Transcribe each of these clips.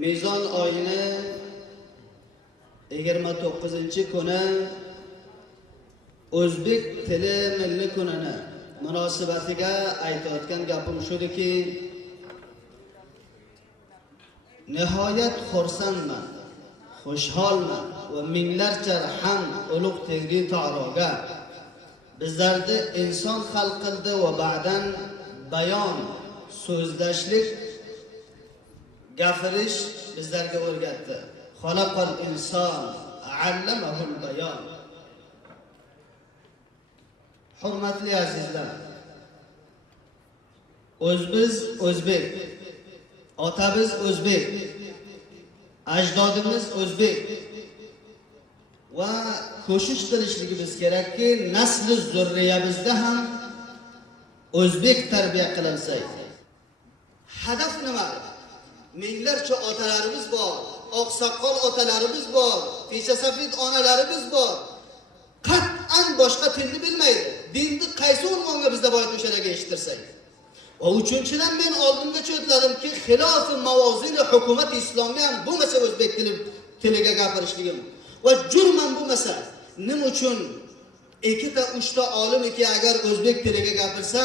Mezon oyini 29-kuni O'zbek tili milliy kunini munosabatiga aytayotgan gapim shudiki, nihoyat xursandman, xushholman va minglarcha hamd ulug' Tengri Taologa bizlarni inson xalq qildi va ba'dan bayon, so'zlashlik, gapirish bizlarga o'rgatdi. Xalaqal inson, allamahul bayon. Hurmatli azizlar, o'zimiz o'zbek, otamiz o'zbek, ajdodimiz o'zbek va ko'shish qilishligimiz kerakki, nasli zurriyamizda ham o'zbek tarbiya qilinsa. Hadaf nima? Minglarcha otalarimiz bor, oqsoqol otalarimiz bor, peshasafid onalarimiz bor. Qat'an boshqa tilni bilmaydi. Dinni qaysi unvonga bizda boyat o'shalarga eshittirsak. Va uchinchidan men oldimgacha o'tladimki, xilofi mavozin hukumat islomiy ham bo'lmasa o'zbek tiliga gapirishligim. Va jurman bo'lmasa, nima uchun ikkita uchta olim agar o'zbek tiliga gapirsa,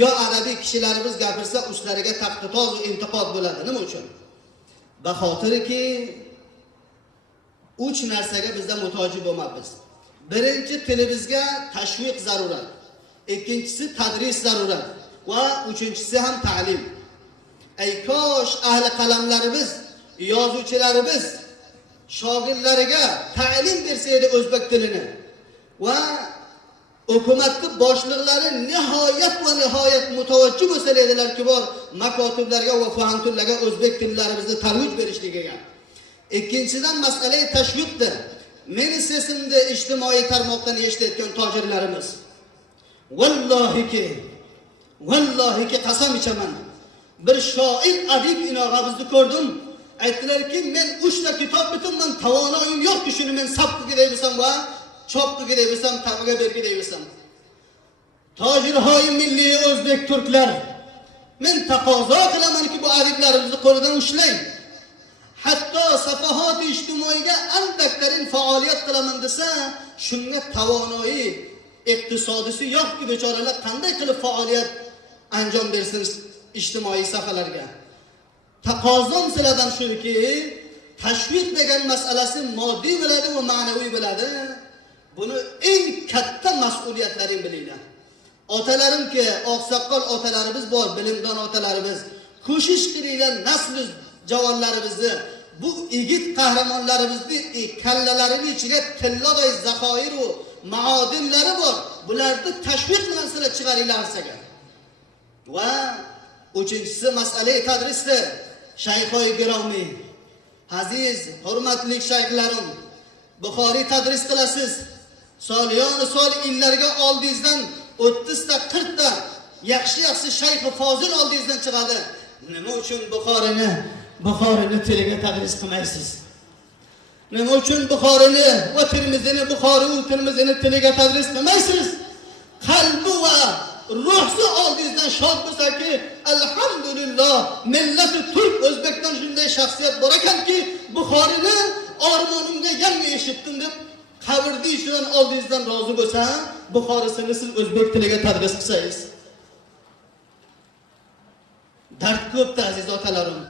yo arabiy kishilarimiz gapirsa, ustlariga taqditoz va intiqod bo'ladi. Nima uchun? Bahotirki, uch narsaga bizda muhtoj bo'lmaymiz. Birinchi, tilimizga tashviq zarurat. Ikkinchisi tadris zarurat va uchinchisi ham ta'lim. Ey kosh ahli qalamlarimiz, yozuvchilarimiz shogirdlariga ta'lim bersa edi o'zbek tilini va hukumatning boshliqlari nihoyat mutavajjih bo'lsa edilarki, bor makotiblarga va fahantullarga o'zbek tillarimizni tarvij berishligiga. Ikkinchidan masalai tashviqdir. Meni sesimni ijtimoiy tarmoqdan eshitayotgan tojirlarimiz, vallahi qasam ichaman, bir shoir adib inog'amizni ko'rdim. Aytdilarki, men 3 ta kitob bitirman, tavonoyim yo'qki, shuni men sapqiga deysam va chopqiga deysam, tavaga bergi deysam. Tojirhoy milliy o'zbek turklar, men taqozo qilamanki, bu adiblarimizni qo'lidan ushlang. Hatto safahat ijtimoiga andaktarin faoliyat qilaman desa, shunga tavonoyi iqtisodisi yo'qki, bechoralar qanday qilib faoliyat anjom bersin ijtimoiy safalarga. Taqozom sizlardan shuki, tashviq degan masalasi moddiy bo'ladi va ma'naviy bo'ladi. Buni eng katta mas'uliyatlaring bilinglar. Otalarimki, oqsoqol otalarimiz bor, bilimdon otalarimiz, ko'shish qilinglar nasl javonlarimizni, bu yigit qahramonlarimizni kallalarining ichiga tilladay zahoir va maodinlari bor. Bularni tashviq bilan sizlar chiqaringlar arsaga. Va uchinchisi masala tadrisdir. Shayxoy giromiy, aziz, hurmatli shayxlarim, Buxoriy tadris qilasiz. Soliyon sol illarga oldingizdan 30 ta 40 ta yaxshi shayx fozil oldingizdan chiqadi. Nima uchun Buxorini tiliga tadris qilmaysiz? Nima uchun Buxorini va Tirmizini tiliga tadris qilmaysiz? Qalbi va ruhsi oldingizdan shod bo'lsaki, alhamdulillah, millati turk o'zbekdan shunday shaxsiyat bor ekanki, Buxorini armonimga yangi eshitdim deb qabrni ishidan oldingizdan rozi bo'lsa, Buxorisini siz o'zbek tiliga tadris qilsangiz. Dard ko'pda aziz otalarim.